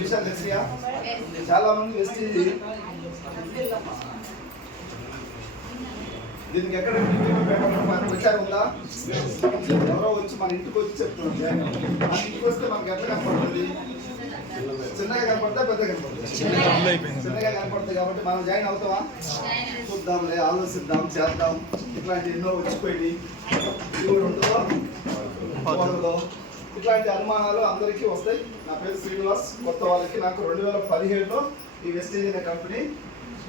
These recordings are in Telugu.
విషయాలు తెలిసియా చాలా మంది వెస్టీజ్ దీనికి ఎక్కడ ప్రచారం ఉందా? ఎవరో వచ్చి మన ఇంటికి వచ్చి చెప్తున్నారు మన ఇంటికి వస్తే మనకి ఎట్లా కనపడుతుంది? చిన్నగా కనపడతా పెద్ద కనపడుతుంది. చిన్నగా కనపడుతుంది కాబట్టి మనం జాయిన్ అవుతామా? చూద్దాంలే ఆలోచిద్దాం చేద్దాం. ఇట్లాంటి ఎన్నో వచ్చిపోయి కూడా ఉంటుందో? ఇట్లాంటి అనుమానాలు అందరికీ వస్తాయి. నా పేరు శ్రీనివాస్. కొత్త వాళ్ళకి నాకు రెండు వేల పదిహేడులో ఈ వెస్టేజ్ అనే కంపెనీ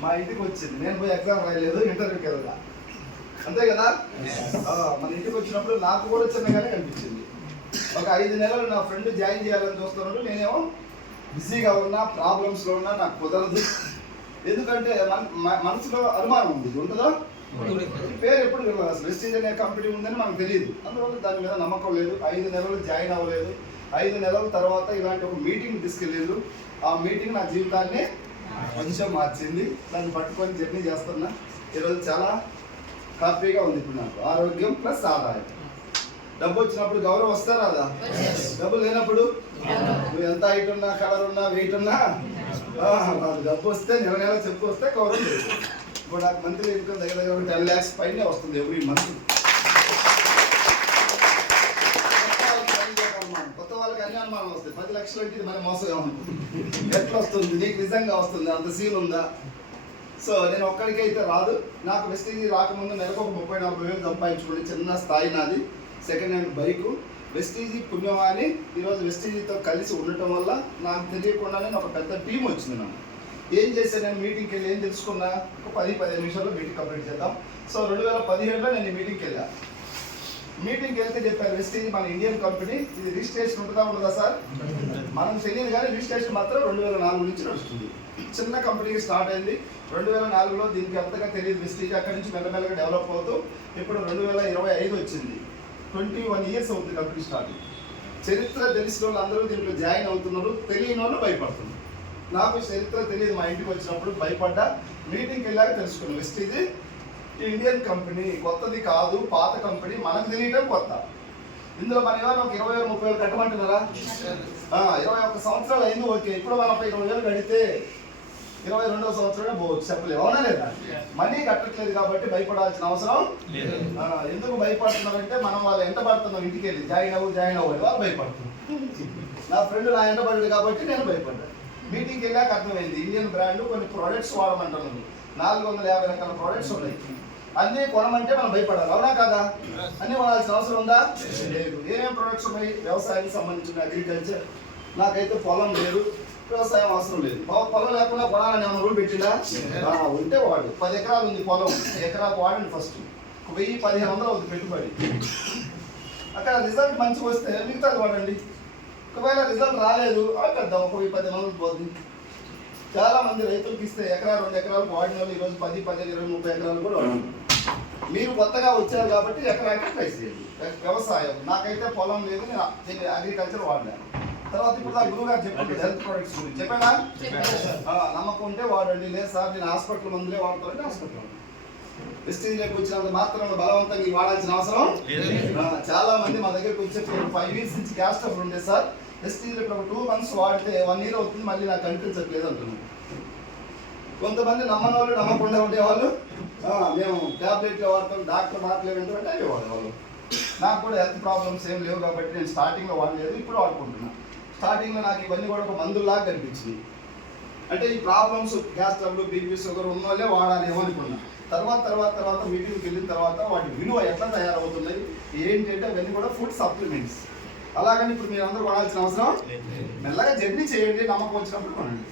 మా ఇంటికి వచ్చింది. నేను పోయి ఎగ్జామ్ రాయలేదు ఇంటర్వ్యూకి వెళ్ళా అంతే కదా? మన ఇంటికి వచ్చినప్పుడు నాకు కూడా చిన్నగానే కనిపించింది. ఒక ఐదు నెలలు నా ఫ్రెండ్ జాయిన్ చేయాలని చూస్తున్నాడు నేనేమో బిజీగా ఉన్నా ప్రాబ్లమ్స్లో ఉన్నా నాకు కుదరదు. ఎందుకంటే మన మనసులో అనుమానం ఉంది. ఉంటుందా? పేరు ఎప్పుడు వెస్టీజ్ అనే కంపెనీ ఉందని మనకు తెలియదు. అందువల్ల దాని మీద నమ్మకం లేదు. ఐదు నెలలు జాయిన్ అవ్వలేదు. ఐదు నెలల తర్వాత ఇలాంటి ఒక మీటింగ్ తీసుకెళ్ళలేదు ఆ మీటింగ్ నా జీవితాన్ని కొంచెం మార్చింది. దాన్ని పట్టుకొని జర్నీ చేస్తున్నా ఈరోజు చాలా హ్యాపీగా ఉంది ఇప్పుడు నాకు. ఆరోగ్యం ప్లస్ ఆదాయం. డబ్బు వచ్చినప్పుడు గౌరవం వస్తారా రాదా? డబ్బు లేనప్పుడు? నువ్వు ఎంత హైట్ ఉన్నా కలర్ ఉన్నా వెయిట్ ఉన్నా. డబ్బు వస్తే నెల నెల చెప్పు వస్తే గౌరవం లేదు ఇప్పుడు నాకు మంత్లీ ఇన్కమ్ దగ్గర దగ్గర టెన్ ల్యాక్స్ పైనే వస్తుంది ఎవ్రీ మంత్. కొత్త వాళ్ళకి అన్ని అనుమానం వస్తాయి. పది లక్షలు అంటే ఇది మన మోసం ఎట్లా వస్తుంది? నీకు నిజంగా వస్తుంది? అంత సీన్ ఉందా? సో నేను ఒక్కడికైతే రాదు. నాకు వెస్టీజ్ రాకముందు నెలకు ఒక ముప్పై నలభై వేలు సంపాదించుకోండి. చిన్న స్థాయి నాది. సెకండ్ హ్యాండ్ బైకు వెస్టీజీ పుణ్యమాని ఈరోజు వెస్టీజీతో కలిసి ఉండటం వల్ల నాకు తెలియకుండానే ఒక పెద్ద టీం వచ్చింది నాకు ఏం చేశాను నేను మీటింగ్కి వెళ్ళి ఏం తెలుసుకున్నా? ఒక పది పదిహేను నిమిషాల్లో మీటింగ్ కంప్లీట్ చేద్దాం. సో రెండు వేల పదిహేడులో నేను మీటింగ్కి వెళ్ళా. మీటింగ్కి వెళ్తే చెప్పారు వెస్టీజ్ మన ఇండియన్ కంపెనీ ఇది రిజిస్ట్రేషన్ ఉంటుందా ఉండదా సార్? మనం తెలియదు కానీ రిజిస్ట్రేషన్ మాత్రం రెండు వేల నాలుగు నుంచి నడుస్తుంది. చిన్న కంపెనీకి స్టార్ట్ అయింది. రెండు వేల నాలుగులో దీనికి అంతగా తెలియదు వెస్టీజ్ అక్కడి నుంచి మెల్లమెల్లగా డెవలప్ అవుతూ ఇప్పుడు రెండు వేల ఇరవై ఐదు వచ్చింది. ట్వంటీ వన్ ఇయర్స్ అవుతుంది కంపెనీ స్టార్ట్ చరిత్ర తెలిసిన వాళ్ళు అందరూ దీంట్లో జాయిన్ అవుతున్నారు. తెలియని వాళ్ళు భయపడుతున్నారు. నాకు చరిత్ర తెలియదు మా ఇంటికి వచ్చినప్పుడు భయపడ్డా. మీటింగ్కి వెళ్ళాక తెలుసుకున్నాను వెస్టీజ్ ఇండియన్ కంపెనీ కొత్తది కాదు పాత కంపెనీ మనకు తెలియటం కొత్త. ఇందులో మన ఏమైనా ఒక ఇరవై వేలు ముప్పై వేలు కట్టమంటున్నారా? ఇరవై ఒక్క సంవత్సరాలు అయింది ఓకే. ఇప్పుడు మనం ఇరవై వేలు కడితే ఇరవై రెండవ సంవత్సరమే పోవచ్చు చెప్పలేదు అవునా లేదా? మనీ కట్టట్లేదు కాబట్టి భయపడాల్సిన అవసరం ఎందుకు భయపడుతున్నారంటే మనం వాళ్ళు ఎంట పడుతున్నాం ఇంటికి వెళ్ళి. జాయిన్ అవ్వు జాయిన్ అవ్వు అని వాళ్ళు భయపడుతున్నారు. నా ఫ్రెండ్ నా ఎంట పడలేదు కాబట్టి నేను భయపడ్డా. మీటింగ్కి వెళ్ళాక అర్థమైంది. ఇండియన్ బ్రాండ్ కొన్ని ప్రొడక్ట్స్ వాడమంటున్నాను నాలుగు వందల యాభై రకాల ప్రొడక్ట్స్ ఉన్నాయి. అన్నీ కొనమంటే మనం భయపడాలి. అవునా కదా? అన్నీ కొనాల్సిన అవసరం ఉందా? లేదు. ఏమేమి ప్రొడక్ట్స్ ఉన్నాయి? వ్యవసాయానికి సంబంధించిన అగ్రికల్చర్ నాకైతే పొలం లేదు. వ్యవసాయం అవసరం లేదు. పొలం లేకుండా కొనాలని ఏమైనా రూల్ పెట్టిందా? ఉంటే వాడు. పది ఎకరాలు ఉంది పొలం. ఎకరాకు వాడండి ఫస్ట్ వెయ్యి పదిహేను వందలు అవుతుంది పెట్టుబడి. అక్కడ రిజల్ట్ మంచిగా వస్తే మిగతాది వాడండి. ఒకవేళ రిజల్ట్ రాలేదు పెద్ద ఒక పదిహేను వందలు పోతుంది. చాలా మంది రైతులకు ఇస్తే ఎకరా రెండు ఎకరాలకు వాడిన వాళ్ళు ఈరోజు పది పదిహేను ఇరవై ముప్పై ఎకరాలు కూడా వాడుతున్నారు మీరు కొత్తగా వచ్చారు కాబట్టి ఎకరానికి ట్రై చేయండి. వ్యవసాయం. నాకైతే పొలం లేదు నేను అగ్రికల్చర్ వాడినాను తర్వాత ఇప్పుడు నా గురువు గారు చెప్పారు హెల్త్ ప్రొడక్ట్స్ గురించి. చెప్పాడా? ఆ, నమ్మకం ఉంటే వాడండి. లేదు సార్ నేను హాస్పిటల్ మందులే వాడతానంటే హాస్పిటల్ వెస్టీజ్లోకి వచ్చినంత మాత్రం బలవంతంగా వాడాల్సిన అవసరం ఆ, చాలా మంది మా దగ్గరకు వచ్చే ఫైవ్ ఇయర్స్ నుంచి గ్యాస్ ట్రబుల్ ఉండే సార్. వెస్టీజ్లో ఇప్పుడు టూ మంత్స్ వాడితే వన్ ఇయర్ అవుతుంది మళ్ళీ నాకు కనిపించట్లేదు అంటున్నాను కొంతమంది నమ్మని వాళ్ళు నమ్మకుండా ఉండేవాళ్ళు మేము ట్యాబ్లెట్లు వాడతాం డాక్టర్ మాట్లాడే వింటారంటే అవి వాడేవాళ్ళు నాకు కూడా హెల్త్ ప్రాబ్లమ్స్ ఏం లేవు కాబట్టి నేను స్టార్టింగ్లో వాడలేదు ఇప్పుడు వాడుకుంటున్నాను స్టార్టింగ్లో నాకు ఇవన్నీ కూడా ఒక మందులాగా కనిపించింది. అంటే ఈ problems gas trouble BP sugar ఉన్న వాళ్ళే వాడాలేమో అనుకున్నా. తర్వాత తర్వాత తర్వాత మీటింగ్కి వెళ్ళిన తర్వాత వాటి విలువ ఎట్లా తయారవుతున్నాయి ఏంటి అంటే అవన్నీ కూడా ఫుడ్ సప్లిమెంట్స్ అలాగని ఇప్పుడు మీరు అందరూ కొనాల్సిన అవసరం? మెల్లగా జర్నీ చేయండి నమ్మకం వచ్చినప్పుడు కొనండి.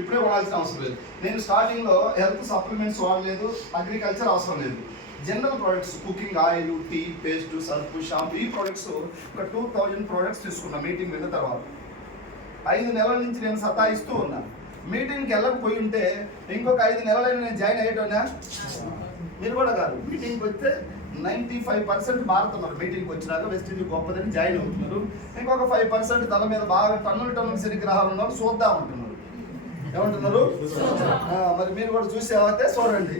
ఇప్పుడే కొనాల్సిన అవసరం లేదు. నేను స్టార్టింగ్లో హెల్త్ సప్లిమెంట్స్ వాడలేదు అగ్రికల్చర్ అవసరం లేదు. General products cooking oil tea paste surf shampoo ఈ ప్రోడక్ట్స్ ఒక టూ థౌజండ్ ప్రోడక్ట్స్ తీసుకున్నా మీటింగ్ మీద తర్వాత. ఐదు నెలల నుంచి నేను సతాయిస్తూ ఉన్నా. మీటింగ్కి వెళ్ళకపోయి ఉంటే ఇంకొక ఐదు నెలలైనా నేను జాయిన్ అయ్యేటోనా? మీరు కూడా కాదు. మీటింగ్కి వస్తే నైంటీ ఫైవ్ పర్సెంట్ మారుతున్నారు మీటింగ్కి వచ్చినాక వెస్ట్ గొప్పదని జాయిన్ అవుతున్నారు. ఇంకొక ఫైవ్ పర్సెంట్ తల మీద బాగా టన్నులు టన్నులు శనిగ్రహాలు ఉన్నారు చూద్దాం అంటున్నారు. ఏమంటున్నారు? మరి మీరు కూడా చూసేవైతే చూడండి.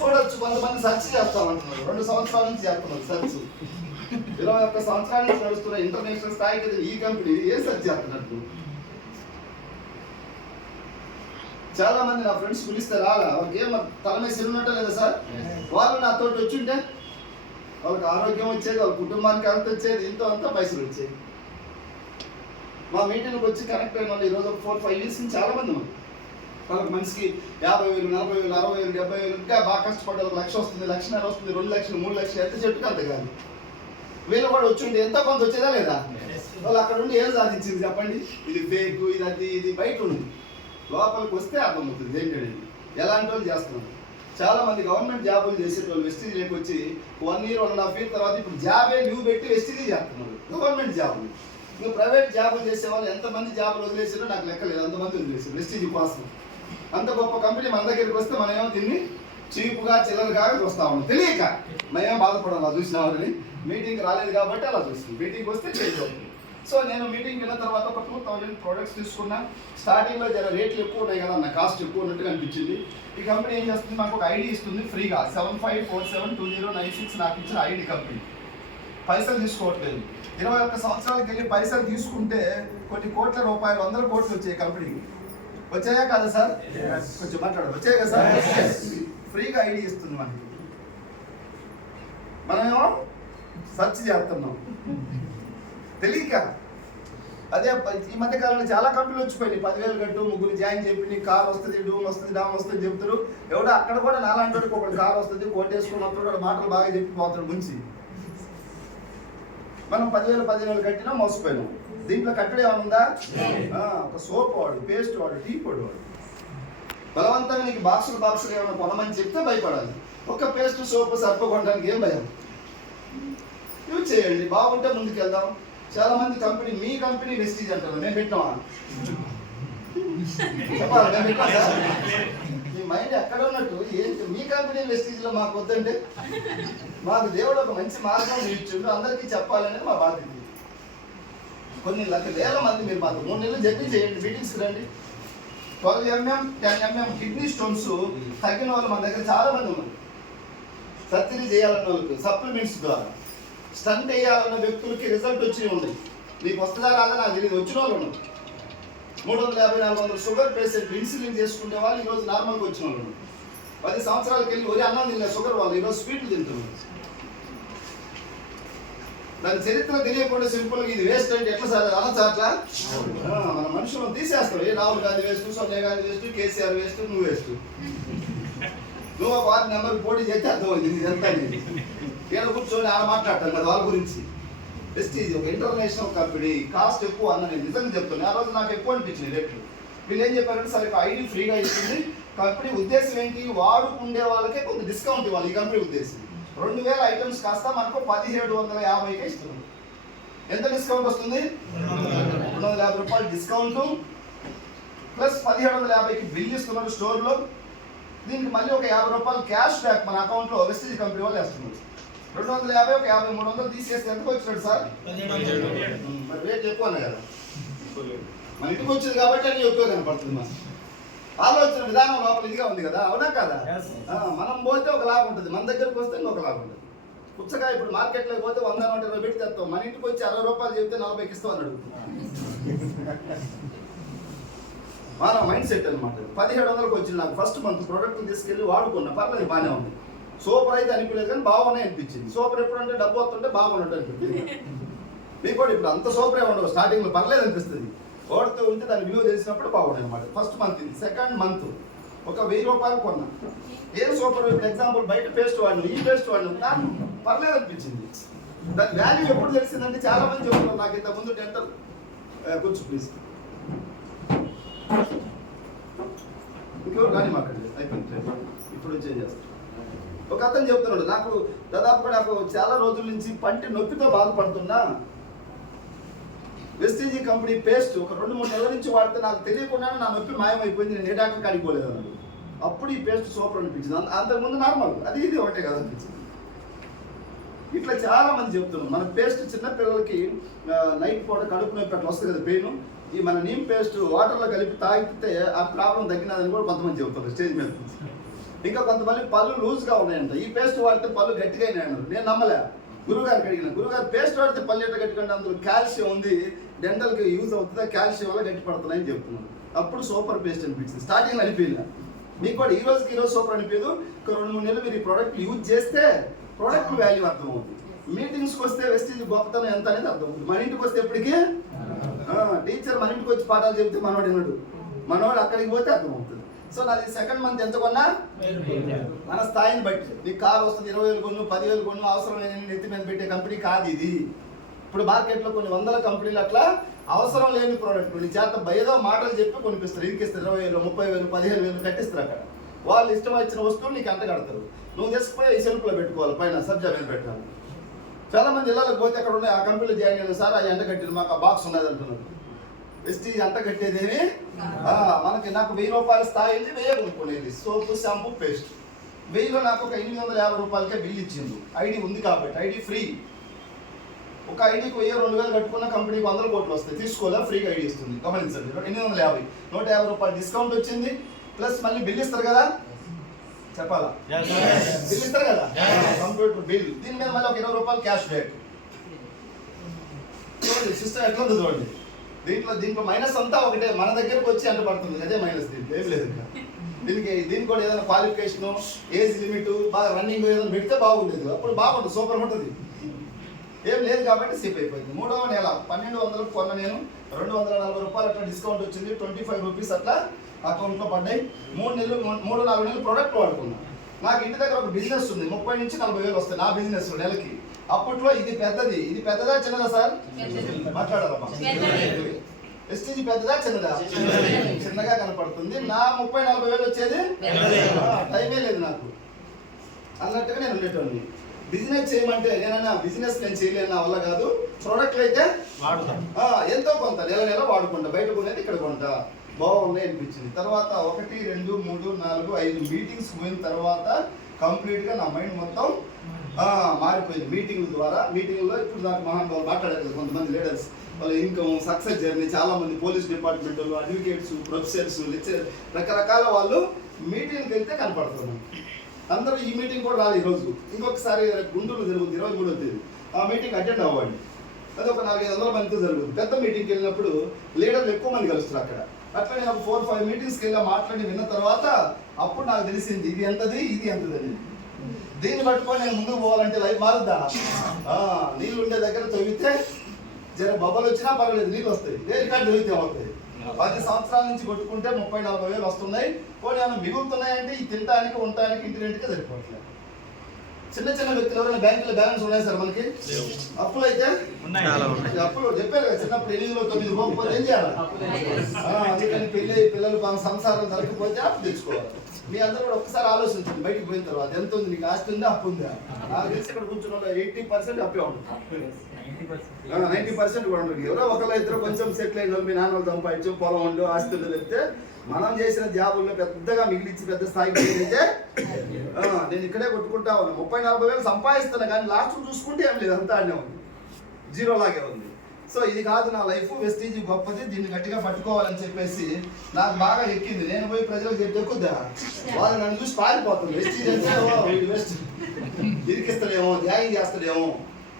చూడొచ్చు. కొంతమంది సెర్చ్ చేస్తామంటున్నారు రెండు సంవత్సరాల నుంచి చేస్తున్నారు సెర్చ్. ఇరవై ఒక్క సంవత్సరాల నుంచి నడుస్తున్న ఇంటర్నేషనల్ స్థాయికి ఈ కంపెనీ ఏ సర్చ్ చేస్తున్నట్టు? చాలా మంది నా ఫ్రెండ్స్ పిలిస్తే రాలా? వాళ్ళకి ఏం తల మీద సిరి ఉన్నట్ట లేదా సార్? వాళ్ళు నాతో వచ్చింటే వాళ్ళకి ఆరోగ్యం వచ్చేది వాళ్ళ కుటుంబానికి అంత వచ్చేది ఇంతో అంతా పైసలు వచ్చేది మా మీటింగ్కి వచ్చి కనెక్ట్ అయిన వాళ్ళు ఈరోజు ఫోర్ ఫైవ్ ఇయర్స్ నుంచి చాలా మంది ఉన్నారు. వాళ్ళకి మనిషికి యాభై వేలు నలభై వేలు అరవై వేలు డెబ్బై వేలు ఇంకా బాగా కష్టపడే వాళ్ళకి లక్ష వస్తుంది లక్షన్నర వస్తుంది రెండు లక్షలు మూడు లక్షలు ఎంత చెట్టుకు అంత కాదు. వీళ్ళు కూడా వచ్చి ఉంటే ఎంత కొంత వచ్చేదా లేదా? వాళ్ళు అక్కడ ఉండి ఏం సాధించింది చెప్పండి? ఇది ఫేక్ ఇది అది ఇది బయట ఉంది. లోపలికి వస్తే అర్థమవుతుంది ఏంటంటే ఎలాంటి వాళ్ళు చేస్తున్నారు? చాలా మంది గవర్నమెంట్ జాబులు చేసేటోళ్ళు వెస్టీజీలోకి వచ్చి one year one and half year తర్వాత ఇప్పుడు జాబే లీవ్ పెట్టి వెస్టీజీ చేస్తున్నారు. గవర్నమెంట్ జాబులు. నువ్వు ప్రైవేట్ జాబులు చేసే వాళ్ళు ఎంతమంది జాబులు వదిలేసారో నాకు లెక్కలేదు అంతమంది వదిలేసారు వెస్టీజీ కోసం. అంత గొప్ప కంపెనీ మన దగ్గరికి వస్తే మనం ఏమో దీన్ని చీపుగా చిల్లరగా వస్తా ఉన్నాం. తెలియక. మేమేం బాధపడాలి? అలా చూసిన వారిని మీటింగ్ రాలేదు కాబట్టి అలా చూస్తుంది మీటింగ్ వస్తే చేయగలం సో నేను మీటింగ్ వెళ్ళిన తర్వాత ఒక టూ థౌజండ్ ప్రొడక్ట్స్ తీసుకున్నా స్టార్టింగ్లో జర రేట్లు ఎక్కువ ఉన్నాయి కదా నా కాస్ట్ ఎక్కువ ఉన్నట్టుగా అనిపించింది. ఈ కంపెనీ ఏం చేస్తుంది? మాకు ఒక ఐడి ఇస్తుంది ఫ్రీగా. Seven five four seven two zero nine six నాకు ఇచ్చిన ఐడి కంపెనీ పైసలు తీసుకోవట్లేదు. ఇరవై ఒక్క సంవత్సరాలకి వెళ్ళి పైసలు తీసుకుంటే కొన్ని కోట్ల రూపాయలు వందల కోట్లు వచ్చాయి కంపెనీకి వచ్చాయా కదా సార్? కొంచెం మాట్లాడు వచ్చాయి కదా సార్? ఫ్రీగా ఐడి ఇస్తుంది మనకి. మనమేమో సెర్చ్ చేస్తున్నాం. తెలియక. అదే ఈ మధ్య కాలంలో చాలా కంపెనీలు వచ్చిపోయినాయి. పదివేలు కట్టు ముగ్గురు జాయిన్ చెప్పి నీకు కార్ వస్తుంది డూమ్ వస్తుంది డామ్ వస్తుంది చెప్తారు ఎవడో అక్కడ కూడా నాలాంటి వాడికి ఒకటి కార్ వస్తుంది కోటేసుకుని వస్తాడు వాడు మాటలు బాగా చెప్పి పోతాడు ముంచి. మనం పదివేలు పదిహేను వేలు కట్టినా మోసపోయినాం. దీంట్లో కట్టడం ఏమైనా ఉందా? ఒక సోప్ వాడు పేస్ట్ వాడు టీ పొడి వాడు. బలవంతంగా నీకు బాక్సులు బాక్సులు ఏమైనా కొనమని చెప్తే భయపడాలి. ఒక పేస్ట్ సోప్ సర్ప కొనడానికి ఏం భయం? యూజ్ చేయండి. బాగుంటే ముందుకు వెళ్దాం చాలా మంది కంపెనీ మీ కంపెనీ వెస్టీజ్ అంటారు. మేము పెట్టినామా చెప్పాలి? మేము మీ మైండ్ ఎక్కడ ఉన్నట్టు? ఏంటి? మీ కంపెనీ వెస్టీజ్లో మాకు వద్దంటే? మాకు దేవుడు ఒక మంచి మార్గం ఇచ్చిండు. అందరికీ చెప్పాలనేది మా బాధ్యత. కొన్ని లక్ష వేల మంది మీరు మాకు మూడు నెలలు జర్నీ చేయండి. మీటింగ్స్ రండి. Twelve MM ten MM kidney stones తగ్గిన వాళ్ళు మన దగ్గర చాలా మంది ఉన్నారు. సర్జరీ చేయాలన్న వాళ్ళకి సప్లిమెంట్స్ ద్వారా. స్టంట్ వేయాలన్న వ్యక్తులకి రిజల్ట్ వచ్చి ఉన్నాయి నీకు వస్తుందా రాదా నాకు తెలియదు. వచ్చిన వాళ్ళు ఉన్నారు. మూడు వందల యాభై నాలుగు వందల షుగర్ పేషెంట్ ఇన్సులిన్ చేసుకునే వాళ్ళు ఈరోజు నార్మల్గా వచ్చిన వాళ్ళు ఉన్నారు. పది సంవత్సరాలకు వెళ్ళి ఒరే అన్నం తిన్న షుగర్ వాళ్ళు ఈరోజు స్వీట్లు తింటున్నారు. దాని చరిత్ర తెలియకుండా సింపుల్గా ఇది వేస్ట్ అంటే ఎట్లా సార్? అనొచ్చా అట్లా? మన మనుషులను తీసేస్తారు. ఏ Rahul Gandhi waste Sonia Gandhi waste KCR waste నువ్వు వేస్ట్. నువ్వు వార్డు నెంబర్ పోటీ చేస్తే అర్థమైంది ఇదంతా నీది. కూర్చొని ఆడ మాట్లాడతాను కదా వాళ్ళ గురించి. ప్రెస్టీజ్ ఒక ఇంటర్నేషనల్ కంపెనీ కాస్ట్ ఎక్కువ అన్న నేను నిజంగా చెప్తున్నాను ఆ రోజు నాకు ఎక్కువ అనిపించింది రేట్లు. వీళ్ళు ఏం చెప్పారంటే సరే ఐడి ఫ్రీగా ఇస్తుంది. కంపెనీ ఉద్దేశం ఏంటి? వాడుకుండే వాళ్ళకే కొంత డిస్కౌంట్ ఇవ్వాలి ఈ కంపెనీ ఉద్దేశం. రెండు వేల ఐటమ్స్ కాస్త మనకు పదిహేడు వందల యాభైకే ఇస్తున్నాం ఎంత డిస్కౌంట్ వస్తుంది? రెండు వందల యాభై రూపాయలు డిస్కౌంట్ ప్లస్ పదిహేడు వందల యాభైకి బిల్ ఇస్తున్నారు స్టోర్లో దీనికి మళ్ళీ ఒక యాభై రూపాయలు క్యాష్ బ్యాక్ మన అకౌంట్లో వెస్టేజ్ కంపెనీ వాళ్ళు వేస్తున్నారు. రెండు వందల యాభై ఒక యాభై మూడు వందలు తీసేస్తే ఎంతకు వచ్చినాడు సార్ మరి రేట్ ఎక్కువ అన్నా కదా. మన ఇంటికి వచ్చింది కాబట్టి అన్ని ఎక్కువ కనపడుతుంది మన ఆలోచన విధానం లోపల ఇదిగా ఉంది కదా అవునా కదా? మనం పోతే ఒక లాభం ఉంటుంది మన దగ్గరకు వస్తే ఇంకొక లాభం ఉంటుంది. పుచ్చకాయ ఇప్పుడు మార్కెట్లోకి పోతే వంద నూట ఇరవై పెట్టి తెస్తాం. మన ఇంటికి వచ్చి అరవై రూపాయలు చెప్తే నలభైకి ఇస్తాం అని అడుగుతున్నాం. మన మైండ్ సెట్ అనమాట పదిహేడు వందలకు వచ్చింది నాకు ఫస్ట్ మంత్ ప్రోడక్ట్ తీసుకెళ్ళి వాడుకున్నా పర్లేదు బాగానే ఉంది. సూపర్ అయితే అనిపించలేదు కానీ బాగున్నాయి అనిపించింది. సూపర్ ఎప్పుడంటే డబ్బు వస్తుంటే బాగున్నట్టు అనిపించింది. మీకు కూడా ఇప్పుడు అంత సూపరే ఉండవు. స్టార్టింగ్లో పర్లేదు అనిపిస్తుంది. ఓడుతూ ఉంటే దాని వ్యూ తెలిసినప్పుడు బాగుండే అనమాట ఫస్ట్ మంత్ ఇది. సెకండ్ మంత్ ఒక వెయ్యి రూపాయలు కొన్నా. ఏం సూపర్? ఇప్పుడు ఎగ్జాంపుల్ బయట పేస్ట్ వాడిని ఈ పేస్ట్ వాడిను నాకు పర్లేదు అనిపించింది. దాని వాల్యూ ఎప్పుడు తెలిసిందంటే చాలా మంది చెప్తున్నారు. నాకు ఇంత ముందు డెంటల్ కూర్చో ప్లీజ్ ఇంకెవరు? కానీ మాకండి అయిపోయింది. ఇప్పుడు వచ్చేది చేస్తాను ఒక అతను చెప్తున్నాడు నాకు దాదాపుగా నాకు చాలా రోజుల నుంచి పంటి నొప్పితో బాధపడుతున్నా. వెస్టీజీ కంపెనీ పేస్ట్ ఒక రెండు మూడు నెలల నుంచి వాడితే నాకు తెలియకుండానే నా నొప్పి మాయమైపోయింది నేను ఏ డాక్టర్ కాడికి అన్నాడు. అప్పుడు ఈ పేస్ట్ సూపర్ అనిపించింది. అంత- అంతకుముందు నార్మల్ అది ఇది ఒకటే కదా అనిపించింది. ఇట్లా చాలా మంది చెప్తున్నారు. మన పేస్ట్ చిన్న పిల్లలకి నైట్ పూట కడుపు నొప్పి అట్లా వస్తుంది కదా పెయిన్. ఈ మన నీమ్ పేస్ట్ వాటర్లో కలిపి తాగితే ఆ ప్రాబ్లం తగ్గినదని కూడా కొంతమంది చెబుతారు స్టేజ్ మీద. ఇంకా కొంతమంది పళ్ళు లూజ్గా ఉన్నాయంట. ఈ పేస్ట్ వాడితే పళ్ళు గట్టిగా అయినాయి నేను నమ్మలే. గురుగారికి అడిగిన గురుగారు పేస్ట్ వాడితే పళ్ళు ఎట్ట గట్టుకుంటే అందులో కాల్షియం ఉంది. డెంటల్కి యూజ్ అవుతుందా? కాల్షియం వల్ల గట్టి పడుతున్నాయని చెప్తున్నాను అప్పుడు సూపర్ పేస్ట్ అనిపించింది. స్టార్టింగ్ అనిపించింది మీకు కూడా ఈ రోజుకి ఈ రోజు సూపర్ అనిపించదు. ఒక రెండు మూడు నెలలు మీరు ఈ ప్రోడక్ట్ యూజ్ చేస్తే ప్రోడక్ట్ వాల్యూ అర్థమవుతుంది. మీటింగ్స్కి వస్తే వెస్టేజ్ గొప్పతనం ఎంత అనేది అర్థమవుతుంది. మన ఇంటికి వస్తే ఎప్పటికీ? టీచర్ మన ఇంటికి వచ్చి పాఠాలు చెప్తే మనవాడు వినడు. మనవాడు అక్కడికి పోతే అర్థమవుతుంది. సో నాది సెకండ్ మంత్ ఎంత కొన్నా? మన స్థాయిని బట్టి. నీకు కారు వస్తుంది ఇరవై వేలు కొను పదివేలు కొను అవసరం లేని నెత్తి మీద పెట్టే కంపెనీ కాదు ఇది. ఇప్పుడు మార్కెట్లో కొన్ని వందల కంపెనీలు అట్లా అవసరం లేని ప్రోడక్ట్ నీ చేత భయదో మాటలు చెప్పి కొనిపిస్తారు. ఇరికిస్తారు. ఇరవై వేలు ముప్పై వేలు పదిహేను వేలు కట్టిస్తారు అక్కడ. వాళ్ళు ఇష్టం వచ్చిన వస్తువులు నీకు అంట కడతారు. నువ్వు తీసుకుపోయి ఈ సెల్ఫ్లో పెట్టుకోవాలి. పైన సబ్జా మీద పెట్టాలి. చాలా మంది ఇళ్ళకి పోతే అక్కడ ఉన్నాయి ఆ కంపెనీలో జాయిన్ అయిన సార్ ఆ ఎండ కట్టిన మాకు ఆ బాక్స్ ఉన్నది అంటున్నారు. వెస్టీజ్ అంట కట్టేదేమి? ఆ, మనకి నాకు వెయ్యి రూపాయల స్థాయి ఉంది వెయ్యి కొనుక్కునేది. Soap shampoo paste. వెయ్యిలో నాకు ఒక ఎనిమిది వందల యాభై రూపాయలకే బిల్ ఇచ్చింది ఐడి ఉంది కాబట్టి ఐడి ఫ్రీ. ఒక ఐడికి వెయ్యి రెండు వేలు కట్టుకున్న కంపెనీకి వందల కోట్లు వస్తాయి. తీసుకోదా ఫ్రీగా ఐడి ఇస్తుంది. గమనించండి. ఎనిమిది వందల యాభై. నూట యాభై రూపాయలు డిస్కౌంట్ వచ్చింది. ప్లస్ మళ్ళీ బిల్ ఇస్తారు కదా? చెప్పాలా? బిల్ ఇస్తారు కదా? Computer bill. దీని మీద మళ్ళీ ఒక ఇరవై రూపాయలు క్యాష్ బ్యాక్. చూడండి సిస్టమ్ ఎట్లా ఉంది చూడండి. దీంట్లో దీంట్లో మైనస్ అంతా ఒకటే మన దగ్గరకు వచ్చి అంటపడుతుంది అదే మైనస్ దీంట్లో ఏం లేదు ఇంకా. దీనికి దీనికి కూడా ఏదైనా క్వాలిఫికేషన్ ఏజ్ లిమిట్ బాగా రన్నింగ్ ఏదైనా పెడితే బాగుండేది. అప్పుడు బాగుంటుంది సూపర్ ఉంటుంది. ఏం లేదు కాబట్టి సేఫ్ అయిపోయింది. మూడవ నెల పన్నెండు వందలకు కొన్న నేను రెండు వందల నలభై రూపాయలు అట్లా డిస్కౌంట్ వచ్చింది. ట్వంటీ ఫైవ్ రూపీస్ అట్లా అకౌంట్లో పడ్డాయి. మూడు నెలలు మూడు నాలుగు నెలలు ప్రోడక్ట్ వాడుకున్నాను నాకు ఇంటి దగ్గర ఒక బిజినెస్ ఉంది. ముప్పై నుంచి నలభై వేలు వస్తాయి నా బిజినెస్ నెలకి. అప్పట్లో ఇది పెద్దది. ఇది పెద్దదా చిన్నదా సార్. మాట్లాడాలమ్మా. పెద్దది. ఎస్టీజీ పెద్దదా చిన్నదా. చిన్నగా కనపడుతుంది. నా ముప్పై నలభై వేలు వచ్చేది? టైమే లేదు నాకు. అన్నట్టుగా నేను ఉండేటోని బిజినెస్ చేయమంటే నేనన్నా బిజినెస్ నేను చేయలేను నా వల్ల కాదు. ప్రోడక్ట్లు అయితే ఎంతో కొంత నెల నెల వాడుకుంటా. బయట కొనేది ఇక్కడ కొంటా. బాగున్నాయి అనిపించింది. తర్వాత ఒకటి రెండు మూడు నాలుగు ఐదు మీటింగ్స్ పోయిన తర్వాత కంప్లీట్గా నా మైండ్ మొత్తం మారిపోయింది. మీటింగ్ల ద్వారా మీటింగ్లో ఇప్పుడు నాకు మహానుభావులు మాట్లాడారు కదా కొంతమంది లీడర్స్ వాళ్ళ ఇన్కమ్ సక్సెస్ జర్నీ చాలా మంది పోలీస్ డిపార్ట్మెంట్ వాళ్ళు అడ్వకేట్స్ ప్రొఫెసర్స్ లెక్చర్ రకరకాల వాళ్ళు మీటింగ్కి వెళ్తే కనపడుతున్నాం అందరూ ఈ మీటింగ్ కూడా రాదు ఈరోజు. ఇంకొకసారి గుంటూరు జరుగుతుంది ఇరవై మూడో తేదీ. ఆ మీటింగ్ అటెండ్ అవ్వండి. అది ఒక నాలుగైదు వందల మందితో జరుగుతుంది. పెద్ద మీటింగ్కి వెళ్ళినప్పుడు లీడర్లు ఎక్కువ మంది కలుస్తారు అక్కడ. అట్లా నేను ఒక ఫోర్ ఫైవ్ మీటింగ్స్కి వెళ్ళి మాట్లాడి విన్న తర్వాత అప్పుడు నాకు తెలిసింది ఇది ఎంతది ఇది ఎంతది అనేది దీన్ని పట్టుకొని నేను ముందుకు పోవాలంటే లైఫ్ మారుద్దా? నీళ్ళు ఉండే దగ్గర తవ్వితే జర బొబ్బలు వచ్చినా పర్వాలేదు నీళ్ళు వస్తాయి. దేని కాడ తవ్వితే అవుతాయి. పది సంవత్సరాల నుంచి కొట్టుకుంటే ముప్పై నలభై వేలు వస్తున్నాయి. పోనీ ఏమైనా మిగులుతున్నాయంటే ఈ తినడానికి ఉండటానికి ఇంటి రెంట్కి సరిపోవట్లేదు చిన్న చిన్న వ్యక్తులు ఎవరైనా బ్యాంకులో బ్యాలెన్స్ ఉన్నాయి సార్ మనకి? అప్పులు అయితే అప్పులు చెప్పారు కదా చిన్నప్పుడు ఎనిమిదిలో తొమ్మిది పోకపోతే ఏం చేయాలి? అందుకని పెళ్ళి పిల్లలు సంసారం జరగకపోతే అప్పు తెచ్చుకోవాలి. మీ అందరూ కూడా ఒకసారి ఆలోచించండి బయటికి పోయిన తర్వాత. ఎంత ఉంది? నీకు ఆస్తి ఉందా? అప్పు ఉందా? నాకు తెలిసి ఇక్కడ కూర్చున్న ఎయిటీ పర్సెంట్ అప్పే ఉంటుంది నైన్టీ పర్సెంట్. కూడా ఉంటుంది ఎవరో ఒకళ్ళు ఇద్దరు కొంచెం సెటిల్ అయిన వాళ్ళు మీ నాన్న వాళ్ళు సంపాదించు పొలం ఉండు ఆస్తులు చెప్తే మనం చేసిన జాబుల్లో పెద్దగా మిగిలిచ్చి పెద్ద స్థాయికి అయితే నేను ఇక్కడే కొట్టుకుంటా ఉన్నా. ముప్పై నలభై వేలు సంపాదిస్తున్నా కానీ లాస్ట్ చూసుకుంటే ఏం లేదు. అంతా ఆడనే ఉంది. జీరో లాగే ఉంది. సో ఇది కాదు నా లైఫ్ వెస్టీజ్ గొప్పది దీన్ని గట్టిగా పట్టుకోవాలని చెప్పేసి నాకు బాగా ఎక్కింది. నేను పోయి ప్రజలకు చెప్తే ఎక్కుద్దా? వాళ్ళు నన్ను చూసి పారిపోతుంది వెస్టీజ్ అంటే వెస్ట్ ఇరికిస్తాడేమో న్యాయం చేస్తాడేమో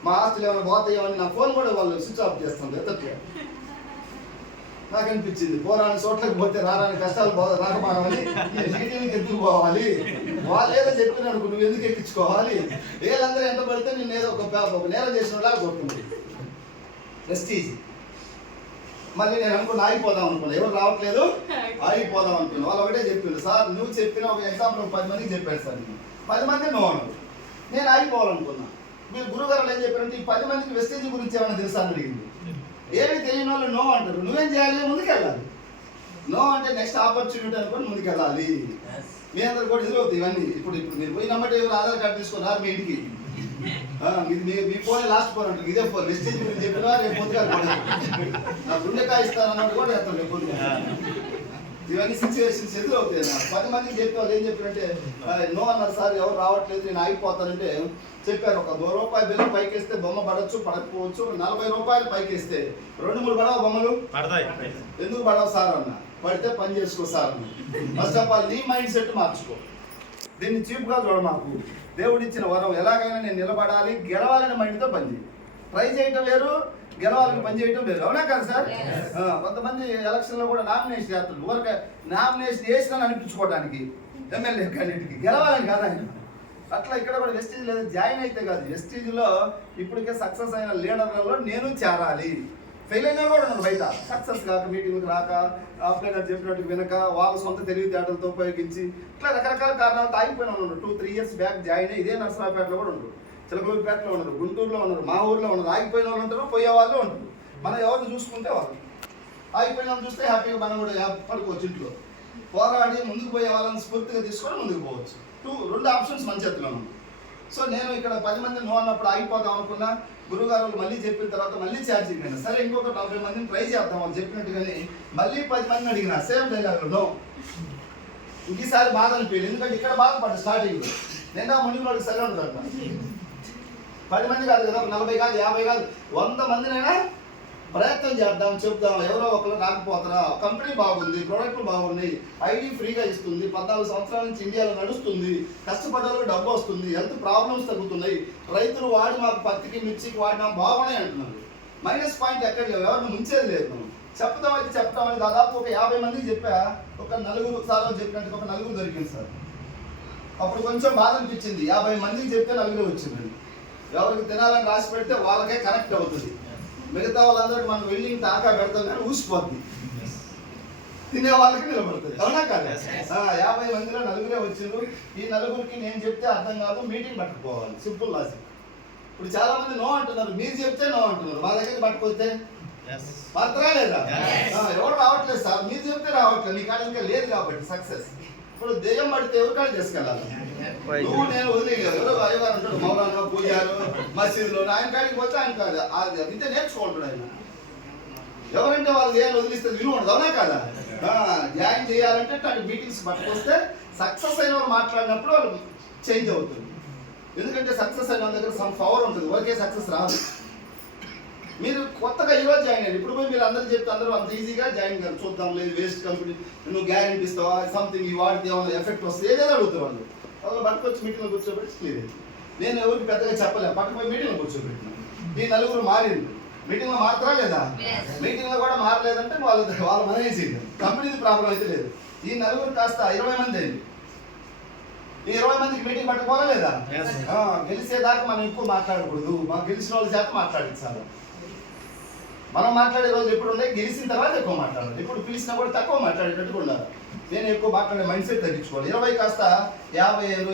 మా ఆస్తులు ఏమైనా పోతాయేమో అని నా ఫోన్ కూడా వాళ్ళు స్విచ్ ఆఫ్ చేస్తుంది ఎత్తట్లే నాకు అనిపించింది పోరాని చోట్లకి పోతే రారాని కష్టాలు పో రాకమానమని మీటింగ్కి ఎందుకు పోవాలి? వాళ్ళు ఏదో చెప్పిన నువ్వు ఎందుకు ఎక్కించుకోవాలి? వీళ్ళందరూ ఎంత పడితే నేను ఏదో ఒక నేరం చేసిన కొడుతుంది. ప్రెస్టీజ్ మళ్ళీ నేను అనుకున్నా ఆగిపోదాం అనుకున్నా. ఎవరు రావట్లేదు? ఆగిపోదాం అనుకున్నా. వాళ్ళు ఒకటే చెప్పిండు సార్ నువ్వు చెప్పిన ఒక ఎగ్జాంపుల్ పది మందికి చెప్పాడు సార్ నేను. పది మంది నువ్వు అన్నారు. నేను ఆగిపోవాలనుకున్నా. మీరు గురుగారు ఏం చెప్పారంటే ఈ పది మందికి వెస్టేజ్ గురించి ఏమైనా తెలుసా? అని అడిగింది. ఏమి తెలియని వాళ్ళు నో అంటారు. నువ్వేం చేయాలి? ముందుకు వెళ్ళాలి నో అంటే నెక్స్ట్ ఆపర్చునిటీ అనుకొని ముందుకు వెళ్ళాలి మీ అందరు కూడా ఎదురవుతాయి ఇవన్నీ. ఇప్పుడు ఇప్పుడు మీరు పోయి నమ్మటి ఎవరు ఆధార్ కార్డు తీసుకున్నారు మీ ఇంటికి. మీ మీ ఫోనే లాస్ట్ ఫోన్ అంటారు ఇదే ఫోన్. వెస్టేజ్ గురించి చెప్పినా రేపు పొద్దుగా నా గుండెకాయ ఇస్తానన్నట్టు కూడా చెప్తాను రేపు ఇవన్నీ సిచ్యువేషన్స్ ఎదురవుతాయి నాకు పది మందికి చెప్పే వాళ్ళు ఏం చెప్పారంటే నో అన్నారు సార్ ఎవరు రావట్లేదు నేను ఆగిపోతానంటే చెప్పారు. ఒక దో రూపాయలు బిల్లు పైకి వేస్తే బొమ్మ పడవచ్చు పడకపోవచ్చు. నలభై రూపాయలు పైకి వేస్తే రెండు మూడు పడవ బొమ్మలు? ఎందుకు పడవు సార్ అన్న? పడితే పని చేసుకో సార్ అన్న. ఫస్ట్ ఆఫ్ ఆల్ నీ మైండ్ సెట్ మార్చుకో. దీన్ని చీప్గా చూడమాకు దేవుడిచ్చిన వరం ఎలాగైనా నేను నిలబడాలి గెలవాలని మైండ్తో పని ట్రై చేయటం వేరు గెలవాలని పని చేయటం వేరు. అవునా కదా సార్? కొంతమంది ఎలక్షన్లో కూడా నామినేషన్ చేస్తారు. ఊరికే నామినేషన్ వేసిన అనిపించుకోవడానికి ఎమ్మెల్యే క్యాండిడేట్కి గెలవాలని కాదు ఆయన. అట్లా ఇక్కడ కూడా వెస్టీజ్ లేదా జాయిన్ అయితే కాదు. వెస్టీజ్లో ఇప్పటికే సక్సెస్ అయిన లీడర్లలో నేను చేరాలి. ఫెయిల్ అయినా కూడా ఉన్నాను బయట. సక్సెస్ కాక మీటింగ్కి రాక అప్లైనర్ చెప్పినట్టు వినక వాళ్ళ సొంత తెలివితేటలతో ఉపయోగించి ఇట్లా రకరకాల కారణాలతో ఆగిపోయిన ఉన్నాడు two three years back join అయ్యి ఇదే నర్సరావుపేటలో కూడా ఉండరు. చిలకలూరుపేటలో ఉన్నారు గుంటూరులో ఉన్నారు మా ఊర్లో ఉన్నారు ఆగిపోయిన వాళ్ళు ఉంటారు పోయే వాళ్ళు ఉంటారు. మనం ఎవరిని చూసుకుంటే వాళ్ళు. ఆగిపోయిన వాళ్ళు చూస్తే హ్యాపీగా మనం కూడా పడుకోవచ్చు ఇంట్లో. పోరాడి ముందుకు పోయే వాళ్ళని స్ఫూర్తిగా తీసుకొని ముందుకు పోవచ్చు. టూ రెండు ఆప్షన్స్ మన చేతిలో ఉన్నాయి. సో నేను ఇక్కడ పది మంది నో అన్నప్పుడు ఆగిపోదాం అనుకున్నా. గురుగారు మళ్ళీ చెప్పిన తర్వాత మళ్ళీ ఛార్జింగ్ అయినా సరే ఇంకొక నలభై మందిని ట్రై చేద్దాం వాళ్ళు చెప్పినట్టుగానే మళ్ళీ పది మందిని అడిగిన. సేమ్ డైలాగ్ నో ఈసారి బాధ అనిపించింది ఎందుకంటే ఇక్కడ బాధపడ్డా స్టార్టింగ్ నిన్న మునిగిలోకి సరే ఉంటుంది పది మంది కాదు కదా నలభై కాదు యాభై కాదు వంద మందినైనా ప్రయత్నం చేద్దాం చెప్దాం. ఎవరో ఒకరు రాకపోతారా? కంపెనీ బాగుంది ప్రోడక్ట్లు బాగున్నాయి ఐడి ఫ్రీగా ఇస్తుంది. పద్నాలుగు సంవత్సరాల నుంచి ఇండియాలో నడుస్తుంది. కష్టపడ్డలకు డబ్బు వస్తుంది హెల్త్ ప్రాబ్లమ్స్ తగ్గుతున్నాయి. రైతులు వాడి మాకు పత్తికి మిర్చికి వాడినా బాగున్నాయి అంటున్నారు. మైనస్ పాయింట్ ఎక్కడ లేవు ఎవరిని ముంచేది లేదు మనం. చెప్తాం అయితే చెప్తామని దాదాపు ఒక యాభై మందికి చెప్పా. ఒక నలుగురు సార్లు చెప్పినట్టు ఒక నలుగురు దొరికింది సార్. అప్పుడు కొంచెం బాధ అనిపించింది. యాభై మందికి చెప్తే నలుగురు వచ్చింది ఎవరికి తినాలని రాసి పెడితే వాళ్ళకే కనెక్ట్ అవుతుంది. మిగతా వాళ్ళందరికీ మనం వెల్లింగ్ తాకా పెడతాం కానీ ఊసిపోద్ది. తినే వాళ్ళకి నిలబడుతుంది అవునా కదా? యాభై మందిలో నలుగురే వచ్చిండ్రు ఈ నలుగురికి నేను చెప్తే అర్థం కాదు మీటింగ్ పట్టుకోవాలి సింపుల్ లాజిక్ ఇప్పుడు చాలా మంది నో అంటున్నారు. మీరు చెప్తే నో అంటున్నారు. మా దగ్గరికి పట్టుకొస్తే మాత్రమే లేదా? ఎవరు రావట్లేదు సార్. మీరు చెప్తే రావట్లేదు. మీ కాడ ఇంకా లేదు కాబట్టి సక్సెస్. ఇప్పుడు దెయ్యం పడితే ఎవరు కాడ చేసుకెళ్ళాలి నువ్వు నేను వదిలేదు ఎవరో అయ్యగారు ఉంటాడు మౌలానా పూజారు మసీదులో. ఆయన కాడికి పోతే ఆయన కాదు. అది విద్య నేర్చుకుంటాడు ఆయన. ఎవరంటే వాళ్ళు ఏం వదిలిస్తే విలువ ఉండదు. అవునా కదా? జాయిన్ చేయాలంటే అటు మీటింగ్స్ పట్టుకొస్తే సక్సెస్ అయిన వాళ్ళు మాట్లాడినప్పుడు వాళ్ళు చేంజ్ అవుతుంది ఎందుకంటే సక్సెస్ అయిన వాళ్ళ దగ్గర సమ్ పవర్ ఉంటుంది. ఒకే సక్సెస్ రాదు. మీరు కొత్తగా ఈరోజు జాయిన్ అయ్యారు. ఇప్పుడు పోయి మీరు అందరూ చెప్తే అందరూ అంత ఈజీగా జాయిన్ కాదు. చూద్దాం లేదు వేస్ట్ కంపెనీ నువ్వు గ్యారెంటీ ఇస్తావా? సంథింగ్ ఈ వాడితే ఏమైనా ఎఫెక్ట్ వస్తుంది? ఏదైనా అడుగుతారు వాళ్ళు. వాళ్ళు పట్టుకొచ్చి మీటింగ్లో కూర్చోబెట్టి క్లియర్ నేను ఎవరికి పెద్దగా చెప్పలేను పట్టుకుపోయి మీటింగ్లో కూర్చోబెట్టిన. ఈ నలుగురు మారింది మీటింగ్లో మాత్రమే లేదా. మీటింగ్లో కూడా మారలేదంటే వాళ్ళు వాళ్ళు మనేసి కంపెనీది ప్రాబ్లం అయితే లేదు. ఈ నలుగురు కాస్త ఇరవై మంది అయింది. ఈ ఇరవై మందికి మీటింగ్ పట్టుకోవాలా లేదా? గెలిచేదాకా మనం ఎక్కువ మాట్లాడకూడదు. మాకు గెలిచిన వాళ్ళ చేత మాట్లాడించాలి. మనం మాట్లాడే రోజు ఎప్పుడు ఉన్నాయి? గెలిచిన తర్వాత ఎక్కువ మాట్లాడాలి ఇప్పుడు పిలిచినా కూడా తక్కువ మాట్లాడేటట్టు ఉండాలి. నేను ఎక్కువ మాట్లాడే మైండ్ సెట్ తగ్గించుకోవాలి. ఇరవై కాస్త యాభై ఏళ్ళు